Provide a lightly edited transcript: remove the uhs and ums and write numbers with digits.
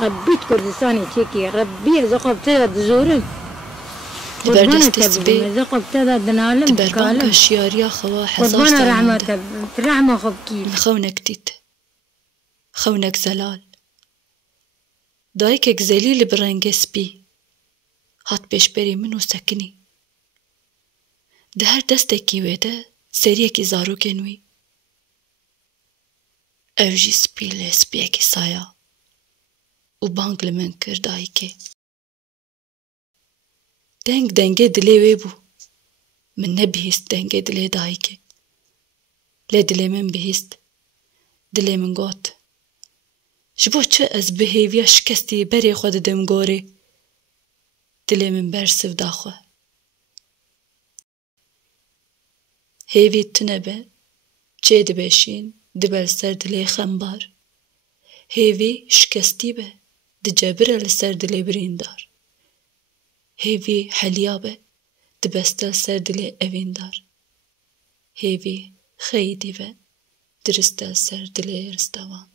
ربيت كردستاني تشيكي ربي زقب تدا دزورن دبر دستسبي زقب تدا دنالم دبر كالم بانك شياريا خوا حزار قربان سالانده رحمة رحمة خبكي خونك تيت خونك زلال دایکێک زەلیل بە ڕەنگە سپی هات پێشبەری من و سەکنی دە هەر دەستێکی وێدە سەریەکی زارۆکێ نووی ئەو ژی سپی لێ سپیەکی سایە و بانگ لە من کرد دایکێ دەنگ دەنگێ دلێ وێ بوو من نەبیست دەنگێ دلێ دایکێ لێ دلێ من بihîst dilê min got ji bo çi ez bi hêviya şikestî berê xwe didim gorê dilê min bersiv daxwe hêvî tune be çê dibeşîn dibe li ser dilê xembar hêvî şikestî be dicebire li ser dilê birîndar hêvî heliya be dibeste li ser dilê evîndar hêvî xeyîdî be diriste li ser dilê ristevan